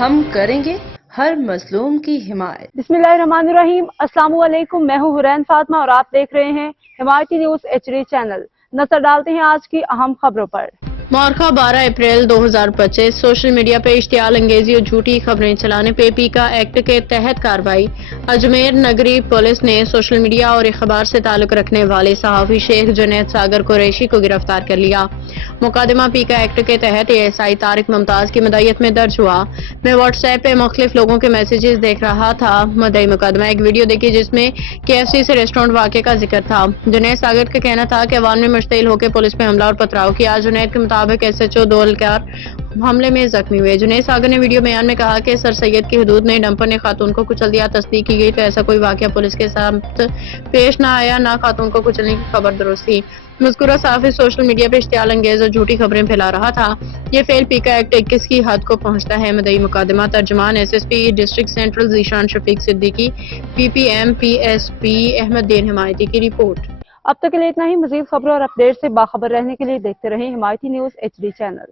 ہم کریں گے ہر مظلوم کی حمایت۔ بسم اللہ الرحمن الرحیم۔ السلام علیکم، میں ہوں حرین فاطمہ اور آپ دیکھ رہے ہیں حمایتی نیوز HD چینل۔ نظر ڈالتے ہیں آج کی اہم خبروں پر۔ مورخہ 12 اپریل 2025 سوشل میڈیا پہ اشتعال انگیزی اور جھوٹی خبریں چلانے پہ پیکا ایکٹ کے تحت کارروائی۔ اجمیر نگری پولیس نے سوشل میڈیا اور اخبار سے تعلق رکھنے والے صحافی شیخ جنید ساگر قریشی کو گرفتار کر لیا۔ مقدمہ پیکا ایکٹ کے تحت ASI طارق ممتاز کی مدعیت میں درج ہوا۔ میں واٹس ایپ پہ مختلف لوگوں کے میسیجز دیکھ رہا تھا۔ مدعی مقدمہ ایک ویڈیو دیکھی جس میں KFC سے ریسٹورنٹ واقعے کا ذکر تھا۔ جنید ساگر کا کہنا تھا کہ عوام نے مشتعل ہو کے پولیس پہ حملہ اور پتھراؤ کیا۔ جنید کے مطابق SHO 2 اہلکار حملے میں زخمی ہوئے۔ جنید ساگر نے ویڈیو بیان میں کہا کہ سر سید کی حدود میں ڈمپر نے خاتون کو کچل دیا۔ تصدیق کی گئی تو ایسا کوئی واقعہ پولیس کے ساتھ پیش نہ آیا، نہ خاتون کو کچلنے کی خبر درست تھی۔ مذکورہ صحافی سوشل میڈیا پہ اشتعال انگیز اور جھوٹی خبریں پھیلا رہا تھا۔ یہ فعل پیکا ایکٹ 21 کی حد کو پہنچتا ہے۔ مدعی مقدمہ ترجمان SSP ڈسٹرکٹ سینٹرل ذیشان شفیق صدیقی، PPM PSP احمد دین حمایتی کی رپورٹ۔ اب تک کے لیے اتنا ہی۔ مزید خبروں اور اپڈیٹ سے باخبر رہنے کے لیے دیکھتے رہیں حمایتی نیوز HD چینل۔